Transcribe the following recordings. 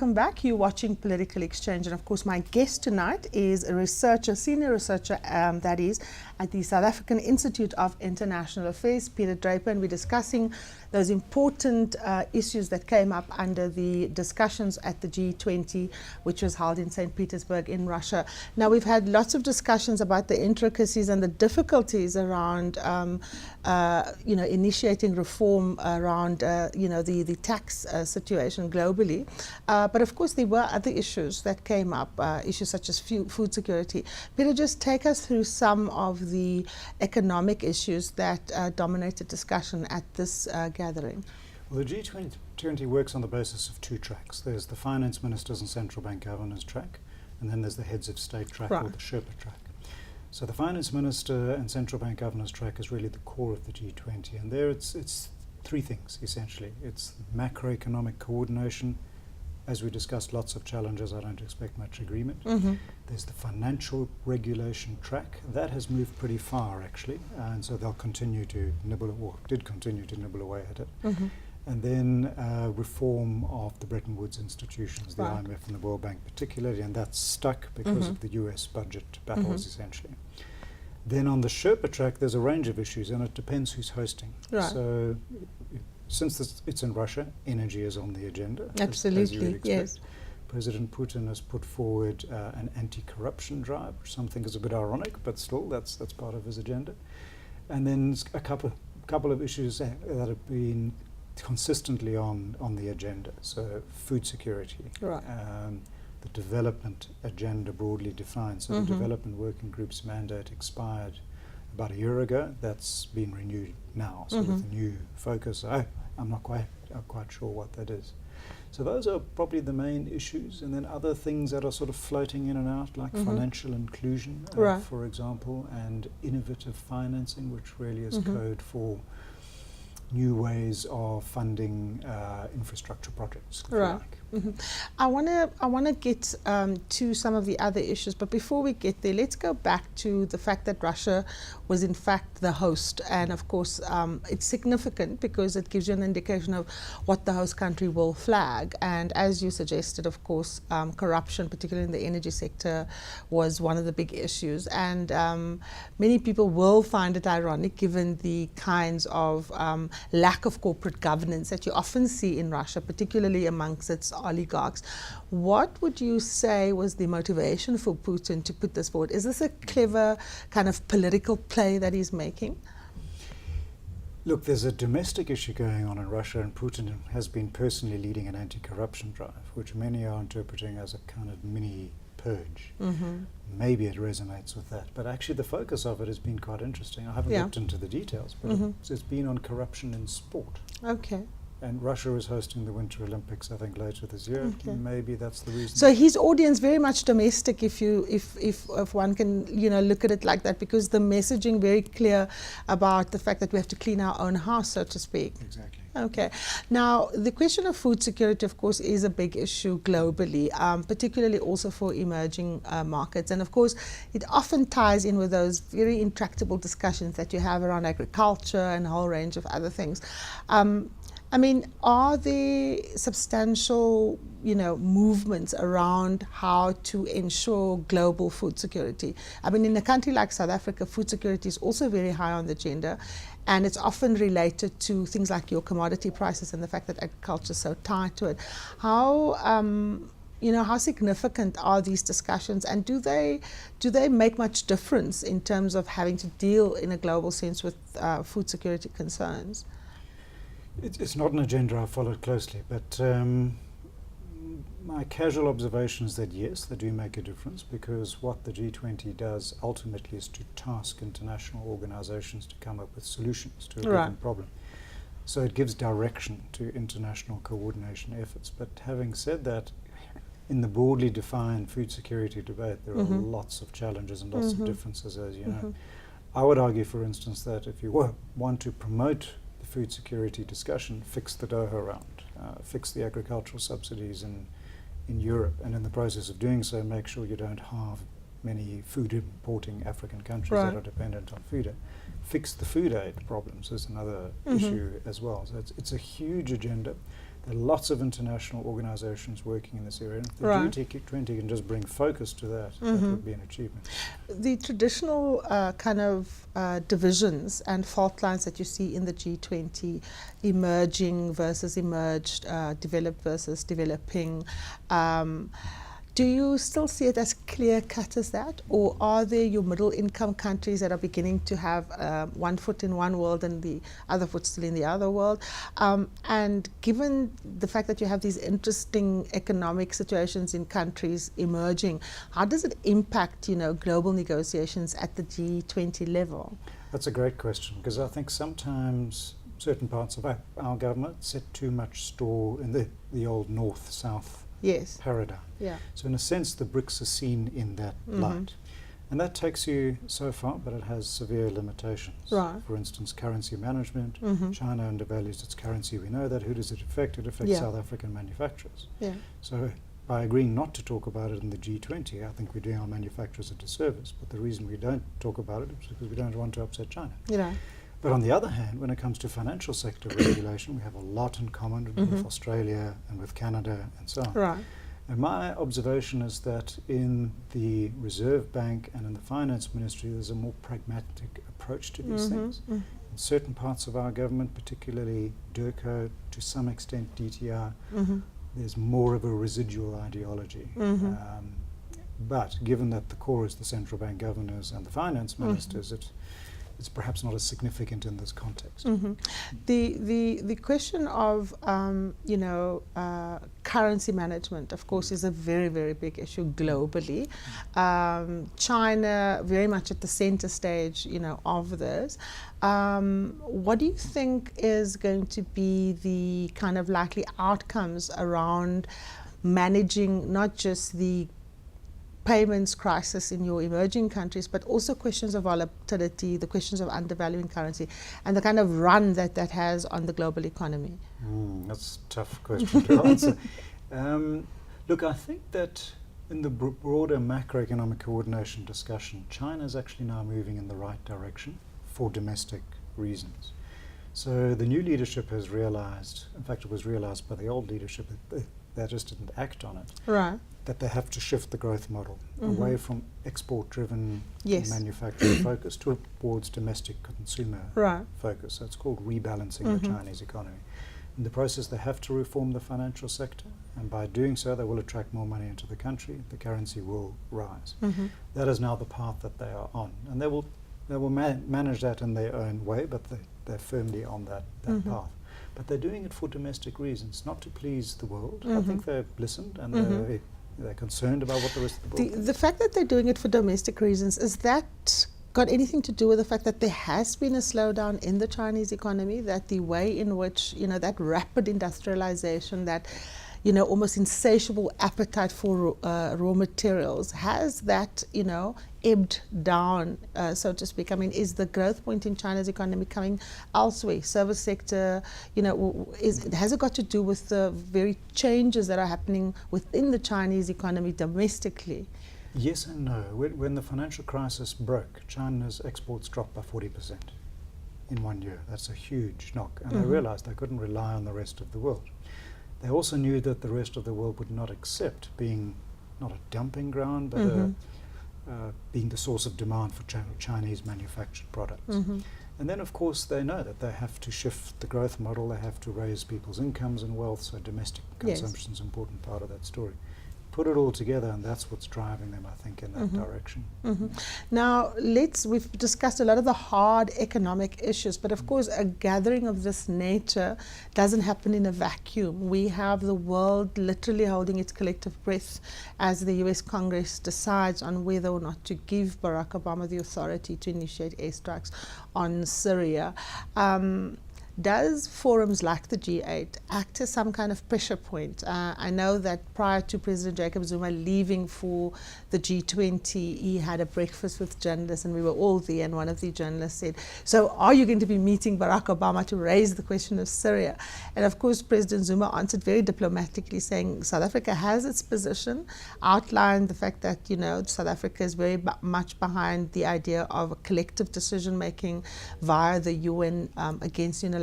welcome back. You're watching Political Exchange, and of course my guest tonight is a researcher, senior researcher, that is at the South African Institute of International Affairs, Peter Draper, and we're discussing those important issues that came up under the discussions at the G20, which was held in St. Petersburg in Russia. Now, we've had lots of discussions about the intricacies and the difficulties around initiating reform around the tax situation globally, but of course there were other issues that came up, issues such as food security. Peter, just take us through some of the economic issues that dominated discussion at this gathering. Well, the G20 works on the basis of two tracks. There's the finance ministers and central bank governors track, and then there's the heads of state track, or the Sherpa track. So the finance minister and central bank governors track is really the core of the G20, and there it's three things essentially. It's macroeconomic coordination. As we discussed, lots of challenges. I don't expect much agreement. There's the financial regulation track. That has moved pretty far actually, and so they'll continue to nibble, or did continue to nibble away at it. And then reform of the Bretton Woods institutions, the IMF and the World Bank particularly, and that's stuck because of the US budget battles essentially. Then on the Sherpa track there's a range of issues, and it depends who's hosting. So since it's in Russia, energy is on the agenda. Absolutely, as you would expect. yes. President Putin has put forward an anti-corruption drive, which some think is a bit ironic, but still that's part of his agenda. And then a couple of issues that have been consistently on the agenda. So food security, the development agenda broadly defined. So the development working group's mandate expired about a year ago. That's been renewed now, so with a new focus. I'm not quite sure what that is. So those are probably the main issues, and then other things that are sort of floating in and out, like financial inclusion, for example, and innovative financing, which really is code for new ways of funding infrastructure projects, if you like. I want to get to some of the other issues, but before we get there, let's go back to the fact that Russia was in fact the host, and of course it's significant because it gives you an indication of what the host country will flag. And as you suggested, of course, corruption, particularly in the energy sector, was one of the big issues, and many people will find it ironic given the kinds of lack of corporate governance that you often see in Russia, particularly amongst its oligarchs. What would you say was the motivation for Putin to put this forward? Is this a clever kind of political play that he's making? Look, there's a domestic issue going on in Russia, and Putin has been personally leading an anti-corruption drive, which many are interpreting as a kind of mini purge. Maybe it resonates with that, but actually the focus of it has been quite interesting. I haven't looked into the details, but it's been on corruption in sport. And Russia is hosting the Winter Olympics, I think, later this year. Maybe that's the reason. So his audience very much domestic, if one can look at it like that, because the messaging very clear about the fact that we have to clean our own house, so to speak. Exactly. Okay. Now, the question of food security, of course, is a big issue globally, particularly also for emerging markets. And of course, it often ties in with those very intractable discussions that you have around agriculture and a whole range of other things. I mean, are there substantial, movements around how to ensure global food security? I mean, in a country like South Africa, food security is also very high on the agenda, and it's often related to things like your commodity prices and the fact that agriculture is so tied to it. How how significant are these discussions, and do they make much difference in terms of having to deal in a global sense with food security concerns? It's not an agenda I've followed closely, but my casual observation is that yes, they do make a difference, because what the G20 does ultimately is to task international organizations to come up with solutions to a given problem. So it gives direction to international coordination efforts. But having said that, in the broadly defined food security debate, there are lots of challenges and lots of differences, as you know. I would argue, for instance, that if you want to promote the food security discussion, fix the Doha round, fix the agricultural subsidies in Europe, and in the process of doing so, make sure you don't halve many food importing African countries that are dependent on food aid. Fix the food aid problems is another issue as well. So it's a huge agenda. There are lots of international organizations working in this area. And if the G20 can just bring focus to that, that would be an achievement. The traditional divisions and fault lines that you see in the G20, emerging versus emerged, developed versus developing, do you still see it as clear-cut as that? Or are there your middle-income countries that are beginning to have one foot in one world and the other foot still in the other world? And given the fact that you have these interesting economic situations in countries emerging, how does it impact, global negotiations at the G20 level? That's a great question, because I think sometimes certain parts of our government set too much store in the old north-south paradigm. Yeah. So in a sense, the BRICS are seen in that light. And that takes you so far, but it has severe limitations. Right. For instance, currency management. China undervalues its currency. We know that. Who does it affect? It affects South African manufacturers. Yeah. So by agreeing not to talk about it in the G20, I think we're doing our manufacturers a disservice. But the reason we don't talk about it is because we don't want to upset China. Yeah. But on the other hand, when it comes to financial sector regulation, we have a lot in common with Australia and with Canada and so on. Right. And my observation is that in the Reserve Bank and in the Finance Ministry, there's a more pragmatic approach to these things. In certain parts of our government, particularly DIRCO, to some extent DTI, there's more of a residual ideology. But given that the core is the central bank governors and the finance ministers, it's perhaps not as significant in this context. The question of currency management, of course, is a very, very big issue globally. China very much at the center stage, of this. What do you think is going to be the kind of likely outcomes around managing not just the payments crisis in your emerging countries, but also questions of volatility, the questions of undervaluing currency, and the kind of run that has on the global economy? That's a tough question to answer. Look, I think that in the broader macroeconomic coordination discussion, China is actually now moving in the right direction for domestic reasons. So the new leadership has realized, in fact it was realized by the old leadership, that they just didn't act on it. Right. That they have to shift the growth model away from export-driven manufacturing focus towards domestic consumer focus. So it's called rebalancing the Chinese economy. In the process, they have to reform the financial sector, and by doing so, they will attract more money into the country. The currency will rise. That is now the path that they are on, and they will manage that in their own way, but they're firmly on that path. But they're doing it for domestic reasons, not to please the world. I think they've listened and they're concerned about what the rest of the world The fact that they're doing it for domestic reasons, is that got anything to do with the fact that there has been a slowdown in the Chinese economy, that the way in which, that rapid industrialization, that, almost insatiable appetite for raw materials, has that, ebbed down, so to speak? I mean, is the growth point in China's economy coming elsewhere? Service sector, has it got to do with the very changes that are happening within the Chinese economy domestically? Yes and no. When the financial crisis broke, China's exports dropped by 40% in 1 year. That's a huge knock. And they realized they couldn't rely on the rest of the world. They also knew that the rest of the world would not accept being not a dumping ground, but being the source of demand for Chinese manufactured products. And then, of course, they know that they have to shift the growth model, they have to raise people's incomes and wealth, so domestic consumption is an important part of that story. Put it all together, and that's what's driving them, I think, in that direction. Now, we've discussed a lot of the hard economic issues, but of course, a gathering of this nature doesn't happen in a vacuum. We have the world literally holding its collective breath as the US Congress decides on whether or not to give Barack Obama the authority to initiate airstrikes on Syria. Does forums like the G8 act as some kind of pressure point? I know that prior to President Jacob Zuma leaving for the G20, he had a breakfast with journalists, and we were all there, and one of the journalists said, so are you going to be meeting Barack Obama to raise the question of Syria? And of course, President Zuma answered very diplomatically, saying South Africa has its position, outlined the fact that, South Africa is very much behind the idea of a collective decision-making via the UN against unilateral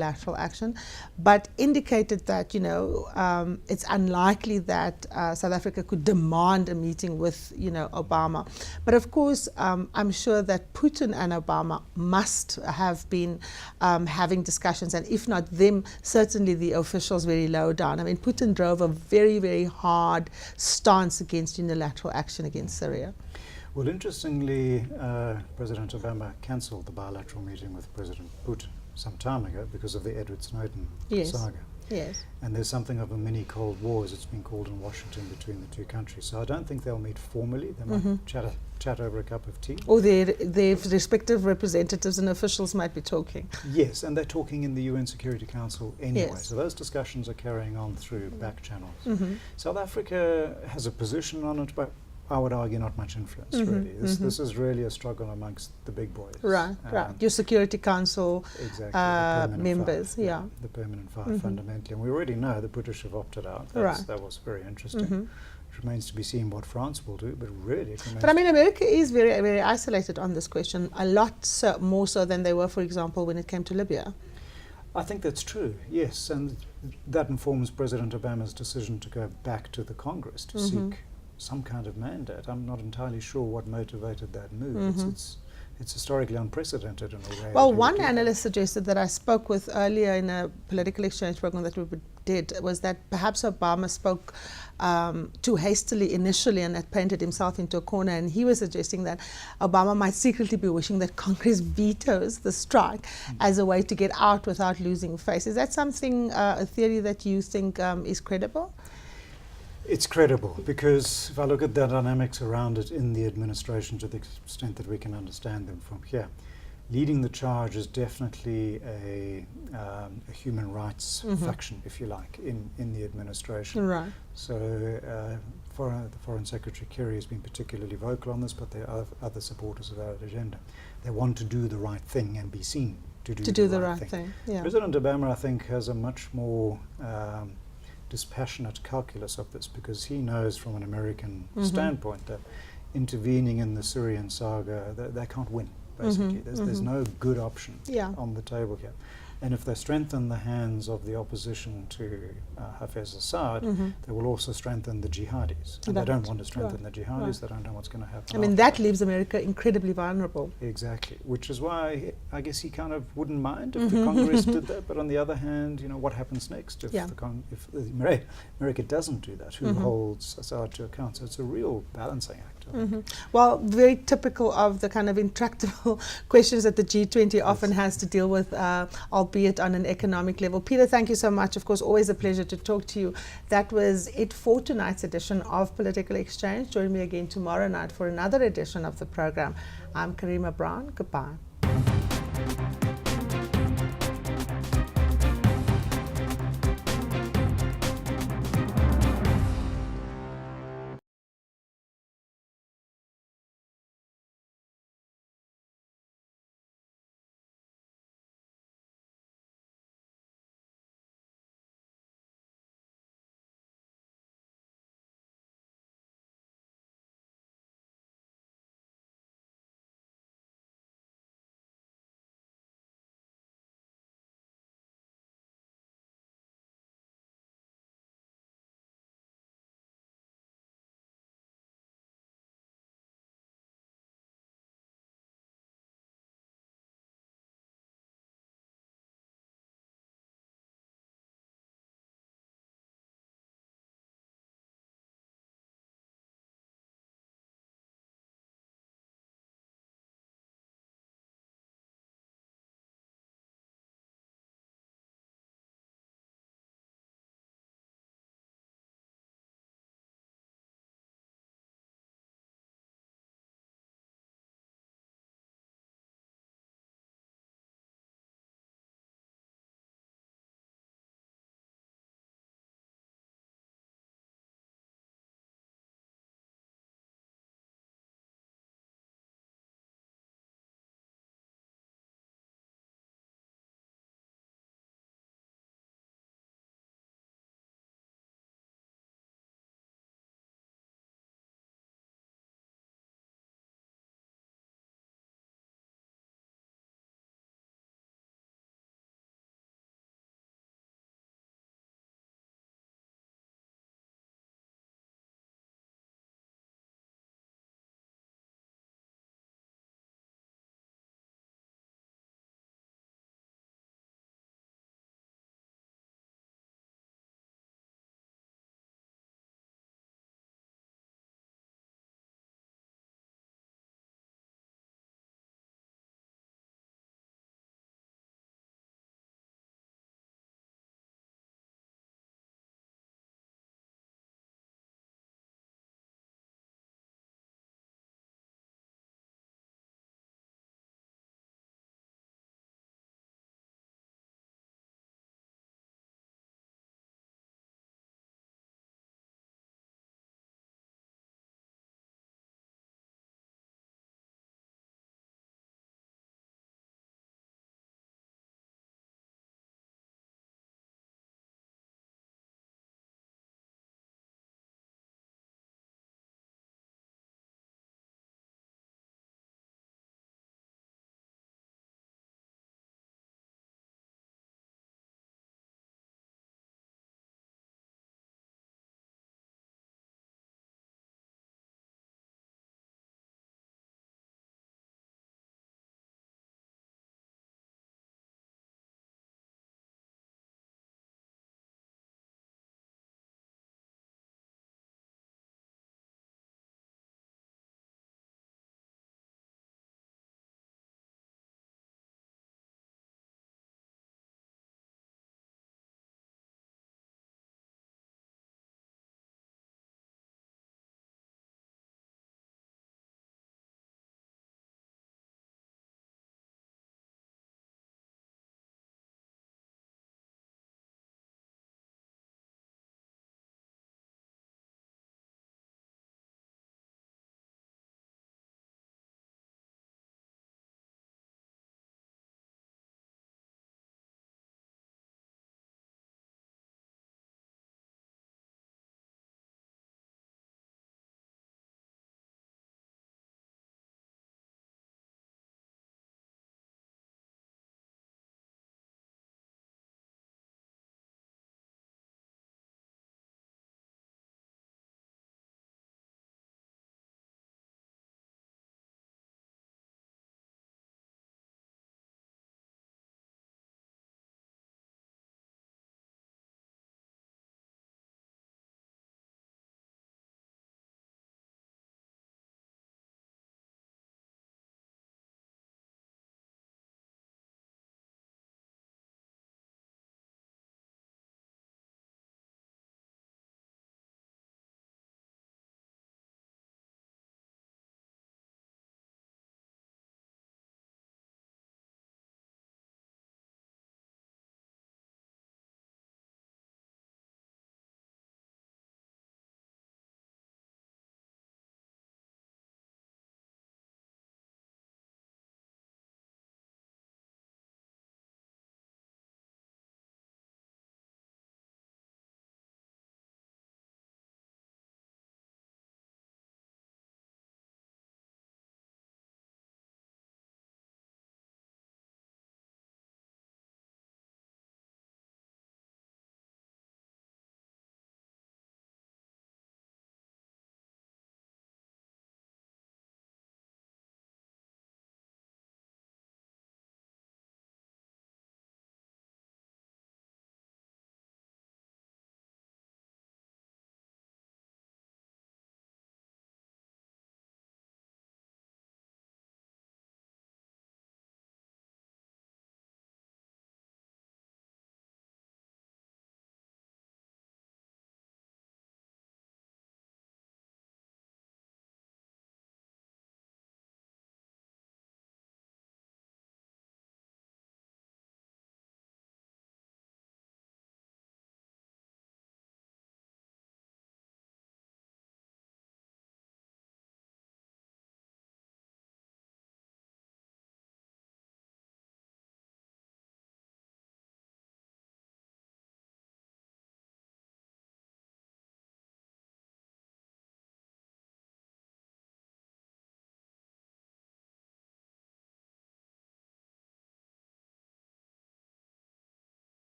unilateral action, but indicated that, it's unlikely that South Africa could demand a meeting with, Obama. But of course, I'm sure that Putin and Obama must have been having discussions, and if not them, certainly the officials very low down. I mean, Putin drove a very, very hard stance against unilateral action against Syria. Well, interestingly, President Obama cancelled the bilateral meeting with President Putin some time ago because of the Edward Snowden saga. Yes. And there's something of a mini Cold War, as it's been called in Washington, between the two countries. So I don't think they'll meet formally. They might chat over a cup of tea. Or their respective representatives and officials might be talking. Yes, and they're talking in the UN Security Council anyway. Yes. So those discussions are carrying on through back channels. South Africa has a position on it, but I would argue not much influence, really. This is really a struggle amongst the big boys. Right. Your Security Council members, the permanent five, fundamentally. And we already know the British have opted out. That was very interesting. It remains to be seen what France will do, but really it remains. But I mean, America is very, very isolated on this question, a lot more so than they were, for example, when it came to Libya. I think that's true, yes. And that informs President Obama's decision to go back to the Congress to seek some kind of mandate. I'm not entirely sure what motivated that move. It's historically unprecedented in a way. Well, one analyst suggested that I spoke with earlier in a political exchange program that we did, was that perhaps Obama spoke too hastily initially and had painted himself into a corner, and he was suggesting that Obama might secretly be wishing that Congress vetoes the strike as a way to get out without losing face. Is that something, a theory that you think is credible? It's credible, because if I look at the dynamics around it in the administration to the extent that we can understand them from here, leading the charge is definitely a human rights faction, if you like, in the administration. Right. So the Foreign Secretary Kerry has been particularly vocal on this, but there are other supporters of that agenda. They want to do the right thing and be seen to do the right thing. Yeah. President Obama, I think, has a much more dispassionate calculus of this, because he knows from an American standpoint that intervening in the Syrian saga, they can't win, basically. There's no good option on the table here. And if they strengthen the hands of the opposition to Hafez Assad, they will also strengthen the jihadis. And they don't want to strengthen the jihadis, they don't know what's going to happen. I mean, that leaves America incredibly vulnerable. Exactly, which is why I guess he kind of wouldn't mind if the Congress did that. But on the other hand, what happens next if America doesn't do that? Who holds Assad to account? So it's a real balancing act. Well, very typical of the kind of intractable questions that the G20 often has to deal with, albeit on an economic level. Peter, thank you so much. Of course, always a pleasure to talk to you. That was it for tonight's edition of Political Exchange. Join me again tomorrow night for another edition of the program. I'm Karina Brown. Goodbye.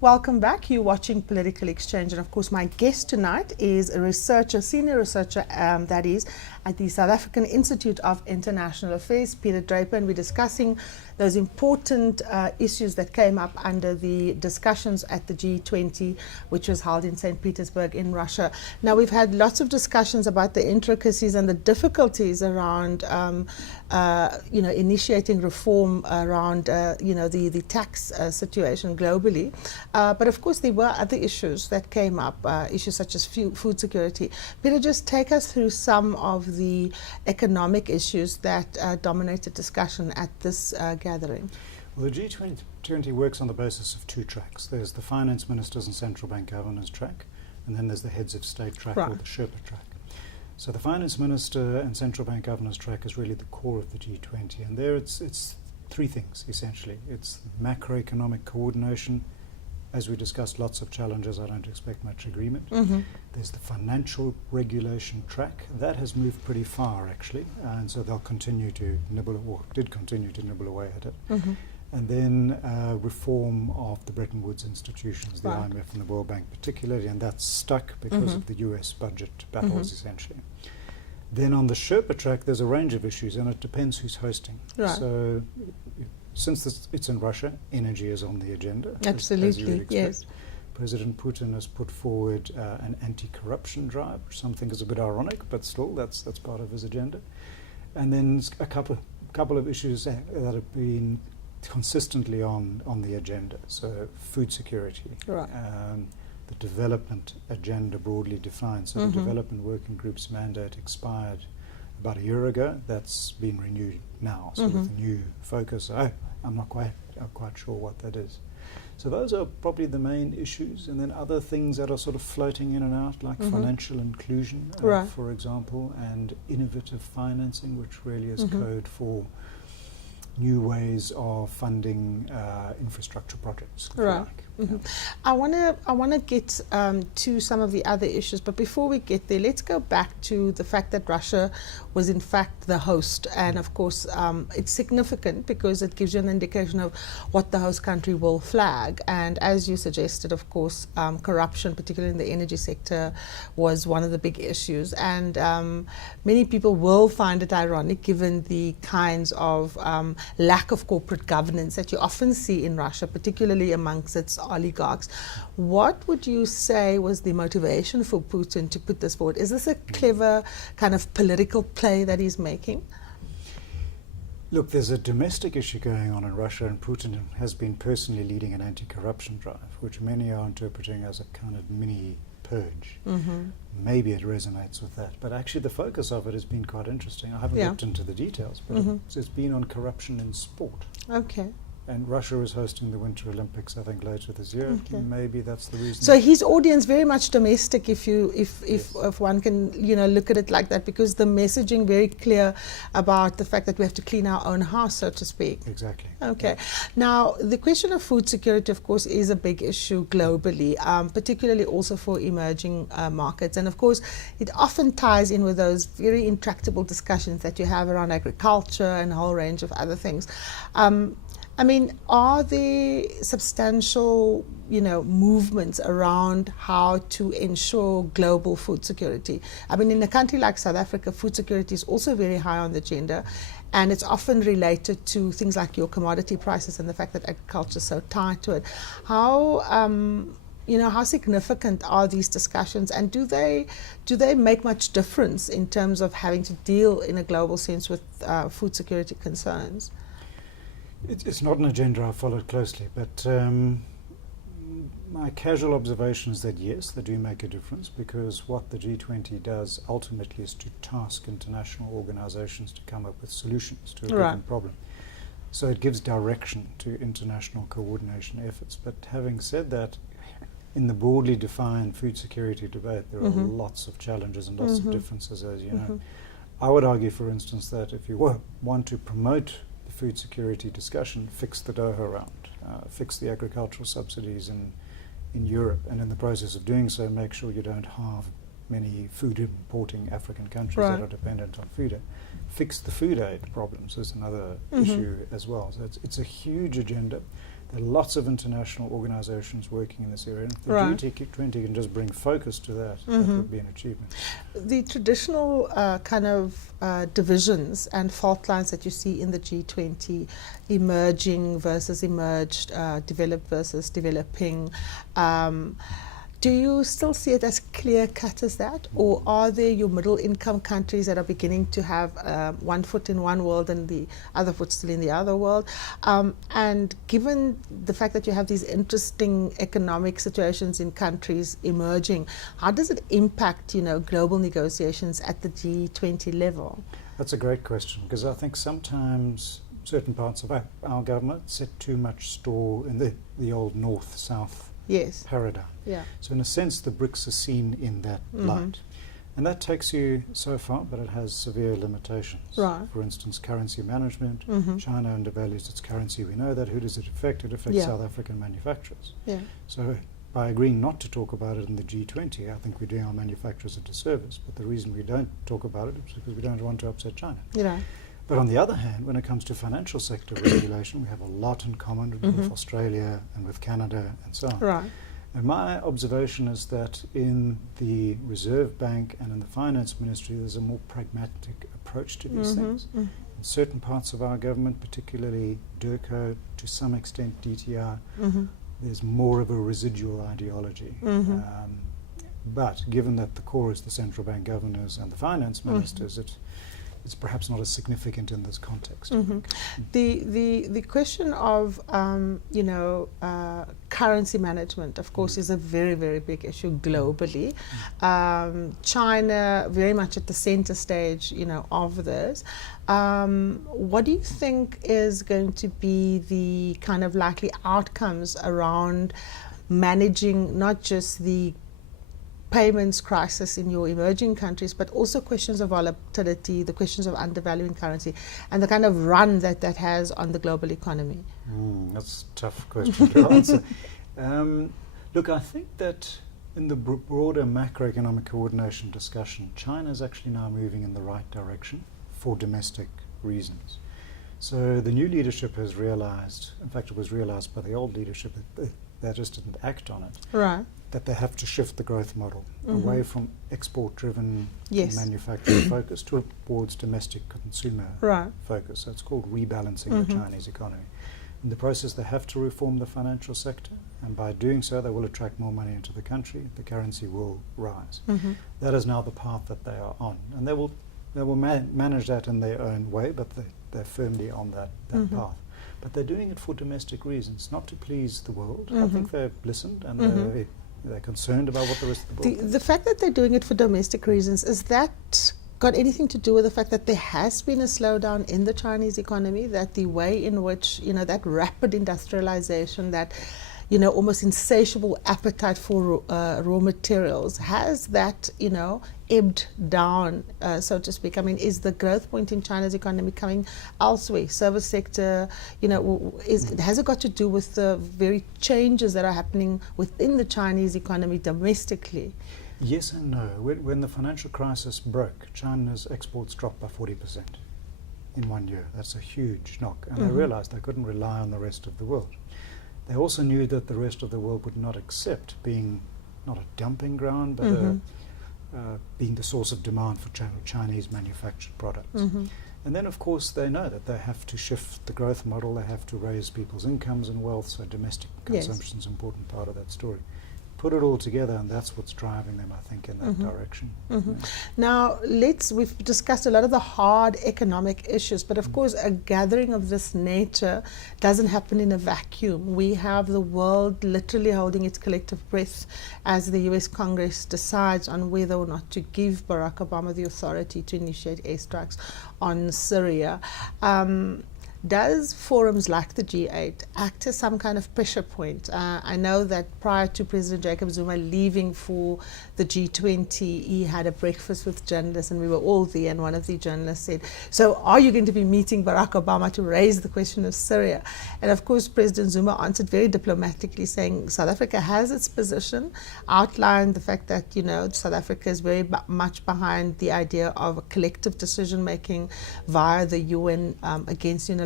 Welcome back. You're watching Political Exchange, and of course my guest tonight is a researcher, senior researcher, that is at the South African Institute of International Affairs, Peter Draper, and we're discussing those important issues that came up under the discussions at the G20, which was held in St. Petersburg in Russia. Now, we've had lots of discussions about the intricacies and the difficulties around initiating reform around the tax situation globally. But of course, there were other issues that came up, issues such as food security. Peter, just take us through some of the economic issues that dominated discussion at this gathering. Well, the G20 works on the basis of two tracks. There's the finance ministers and central bank governors track, and then there's the heads of state track, or the Sherpa track. So the finance minister and central bank governors track is really the core of the G20, and there it's three things essentially. It's macroeconomic coordination. As we discussed, lots of challenges. I don't expect much agreement. There's the financial regulation track. That has moved pretty far, actually, and so they'll continue to nibble, or did continue to nibble away at it. And then reform of the Bretton Woods institutions, the IMF and the World Bank particularly, and that's stuck because of the US budget battles, essentially. Then on the Sherpa track, there's a range of issues, and it depends who's hosting. So since it's in Russia, energy is on the agenda. Absolutely, as you would expect. yes. President Putin has put forward an anti-corruption drive, which some think is a bit ironic, but still that's part of his agenda. And then a couple of issues that have been consistently on the agenda. So food security, the development agenda broadly defined. So the development working group's mandate expired about a year ago. That's been renewed now, so with a new focus. I'm not quite sure what that is. So those are probably the main issues, and then other things that are sort of floating in and out, like financial inclusion, for example, and innovative financing, which really is code for new ways of funding infrastructure projects. I want to get to some of the other issues, but before we get there, let's go back to the fact that Russia was in fact the host, and of course it's significant because it gives you an indication of what the host country will flag. And as you suggested, of course, corruption, particularly in the energy sector, was one of the big issues, and many people will find it ironic given the kinds of lack of corporate governance that you often see in Russia, particularly amongst its oligarchs. What would you say was the motivation for Putin to put this forward? Is this a clever kind of political play that he's making? Look, there's a domestic issue going on in Russia, and Putin has been personally leading an anti-corruption drive, which many are interpreting as a kind of mini purge. Maybe it resonates with that, but actually the focus of it has been quite interesting. I haven't looked into the details, but it's been on corruption in sport. And Russia is hosting the Winter Olympics, I think, later this year. Maybe that's the reason. So his audience very much domestic, if one can look at it like that, because the messaging very clear about the fact that we have to clean our own house, so to speak. Exactly. Now the question of food security, of course, is a big issue globally, particularly also for emerging markets, and of course it often ties in with those very intractable discussions that you have around agriculture and a whole range of other things. I mean, are there substantial, movements around how to ensure global food security? I mean, in a country like South Africa, food security is also very high on the agenda, and it's often related to things like your commodity prices and the fact that agriculture is so tied to it. How significant are these discussions, and do they make much difference in terms of having to deal in a global sense with food security concerns? It's not an agenda I've followed closely, but my casual observation is that yes, they do make a difference, because what the G20 does ultimately is to task international organizations to come up with solutions to a given problem. So it gives direction to international coordination efforts. But having said that, in the broadly defined food security debate, there are lots of challenges and lots of differences, as you know. I would argue, for instance, that if you want to promote the food security discussion, fix the Doha round, fix the agricultural subsidies in Europe, and in the process of doing so, make sure you don't halve many food importing African countries that are dependent on food aid. Fix the food aid problems is another issue as well. So it's a huge agenda. There are lots of international organizations working in this area. And if the Right. G20 can just bring focus to that, that would be an achievement. The traditional kind of divisions and fault lines that you see in the G20, emerging versus emerged, developed versus developing, do you still see it as clear cut as that? Or are there your middle income countries that are beginning to have one foot in one world and the other foot still in the other world? And given the fact that you have these interesting economic situations in countries emerging, how does it impact, global negotiations at the G20 level? That's a great question, because I think sometimes certain parts of our government set too much store in the old north-south Yes. paradigm. Yeah. So in a sense, the BRICS are seen in that light. And that takes you so far, but it has severe limitations. Right. For instance, currency management. China undervalues its currency. We know that. Who does it affect? It affects Yeah. South African manufacturers. Yeah. So by agreeing not to talk about it in the G20, I think we're doing our manufacturers a disservice. But the reason we don't talk about it is because we don't want to upset China. But on the other hand, when it comes to financial sector regulation, we have a lot in common with Australia and with Canada and so on. Right. And my observation is that in the Reserve Bank and in the Finance Ministry, there's a more pragmatic approach to these things. In certain parts of our government, particularly DIRCO, to some extent DTI, there's more of a residual ideology. But given that the core is the central bank governors and the finance ministers, it's perhaps not as significant in this context. The question of currency management, of course, is a very, very big issue globally. China very much at the center stage, of this. What do you think is going to be the kind of likely outcomes around managing not just the payments crisis in your emerging countries, but also questions of volatility, the questions of undervaluing currency, and the kind of run that has on the global economy? That's a tough question to answer. Look, I think that in the broader macroeconomic coordination discussion, China is actually now moving in the right direction for domestic reasons. So the new leadership has realized, in fact it was realized by the old leadership, that they just didn't act on it. Right. That they have to shift the growth model away from export-driven manufacturing focus towards domestic consumer focus. So it's called rebalancing the Chinese economy. In the process, they have to reform the financial sector, and by doing so, they will attract more money into the country. The currency will rise. That is now the path that they are on, and they will manage that in their own way, but they're firmly on that path. But they're doing it for domestic reasons, not to please the world. I think they've listened and they're concerned about what the rest of the world thinks. The fact that they're doing it for domestic reasons, is that got anything to do with the fact that there has been a slowdown in the Chinese economy, that the way in which, that rapid industrialization, that, almost insatiable appetite for raw materials, has that, ebbed down, so to speak? I mean, is the growth point in China's economy coming elsewhere? Service sector, has it got to do with the very changes that are happening within the Chinese economy domestically? Yes and no. When the financial crisis broke, China's exports dropped by 40% in 1 year. That's a huge knock. And they realized they couldn't rely on the rest of the world. They also knew that the rest of the world would not accept being not a dumping ground, but being the source of demand for Chinese manufactured products. And then, of course, they know that they have to shift the growth model. They have to raise people's incomes and wealth, so domestic consumption is an important part of that story. Put it all together, and that's what's driving them, I think, in that direction. Now, we've discussed a lot of the hard economic issues, but of course a gathering of this nature doesn't happen in a vacuum. We have the world literally holding its collective breath as the US Congress decides on whether or not to give Barack Obama the authority to initiate airstrikes on Syria. Does forums like the G8 act as some kind of pressure point? I know that prior to President Jacob Zuma leaving for the G20, he had a breakfast with journalists, and we were all there, and one of the journalists said, so are you going to be meeting Barack Obama to raise the question of Syria? And of course, President Zuma answered very diplomatically, saying South Africa has its position, outlined the fact that, South Africa is very much behind the idea of a collective decision-making via the UN against unilateral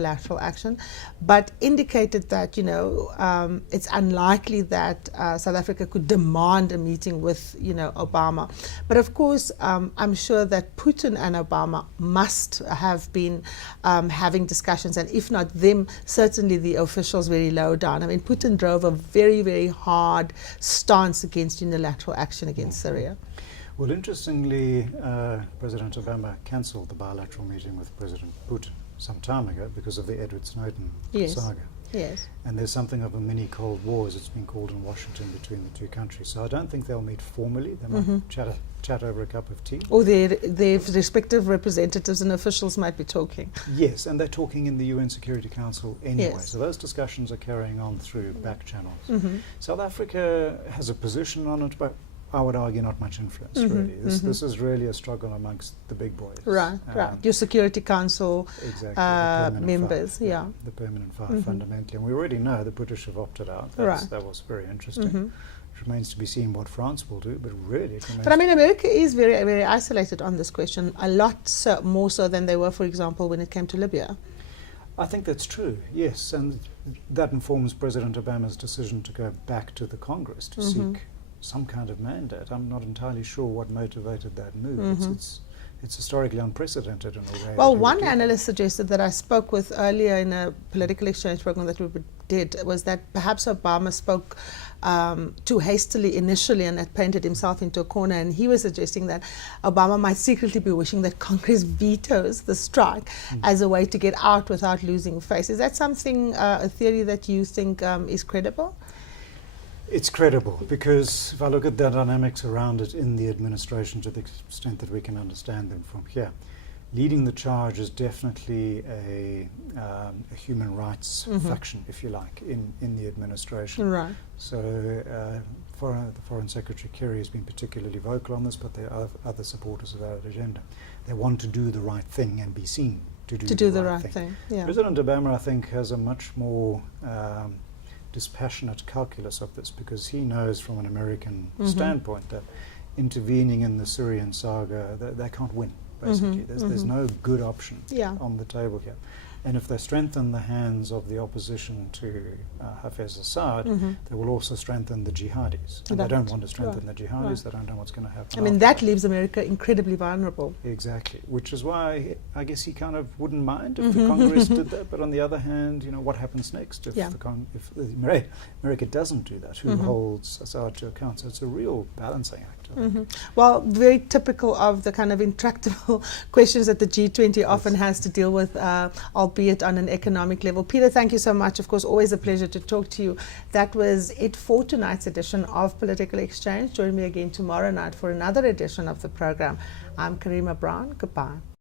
unilateral action, but indicated that, it's unlikely that South Africa could demand a meeting with, Obama. But of course, I'm sure that Putin and Obama must have been having discussions, and if not them, certainly the officials very low down. I mean, Putin drove a very, very hard stance against unilateral action against Syria. Well, interestingly, President Obama cancelled the bilateral meeting with President Putin some time ago because of the Edward Snowden saga. Yes. And there's something of a mini Cold War, as it's been called in Washington, between the two countries. So I don't think they'll meet formally. They might chat over a cup of tea. Or their respective representatives and officials might be talking. Yes, and they're talking in the UN Security Council anyway. Yes. So those discussions are carrying on through back channels. South Africa has a position on it, but I would argue not much influence, really. This is really a struggle amongst the big boys. Right. Your Security Council members, the permanent five, fundamentally. And we already know the British have opted out. That was very interesting. It remains to be seen what France will do, but really it remains... But I mean, America is very, very isolated on this question, a lot more so than they were, for example, when it came to Libya. I think that's true, yes. And that informs President Obama's decision to go back to the Congress to seek some kind of mandate. I'm not entirely sure what motivated that move. It's historically unprecedented in a way. Well, one analyst suggested that I spoke with earlier in a political exchange program that we did, was that perhaps Obama spoke too hastily initially and had painted himself into a corner, and he was suggesting that Obama might secretly be wishing that Congress vetoes the strike as a way to get out without losing face. Is that something, a theory that you think is credible? It's credible, because if I look at the dynamics around it in the administration to the extent that we can understand them from here, leading the charge is definitely a human rights faction, if you like, in the administration. Right. So the Foreign Secretary Kerry has been particularly vocal on this, but there are other supporters of that agenda. They want to do the right thing and be seen to do the right thing. Yeah. President Obama, I think, has a much more dispassionate calculus of this, because he knows from an American standpoint that intervening in the Syrian saga, they can't win, basically. There's no good option on the table here. And if they strengthen the hands of the opposition to Hafez Assad, they will also strengthen the jihadis. And they don't want to strengthen the jihadis, they don't know what's going to happen. I mean, that leaves America incredibly vulnerable. Exactly, which is why I guess he kind of wouldn't mind if the Congress did that. But on the other hand, what happens next if America doesn't do that? Who holds Assad to account? So it's a real balancing act. Well, very typical of the kind of intractable questions that the G20 often has to deal with, albeit on an economic level. Peter, thank you so much. Of course, always a pleasure to talk to you. That was it for tonight's edition of Political Exchange. Join me again tomorrow night for another edition of the program. I'm Karina Brown. Goodbye.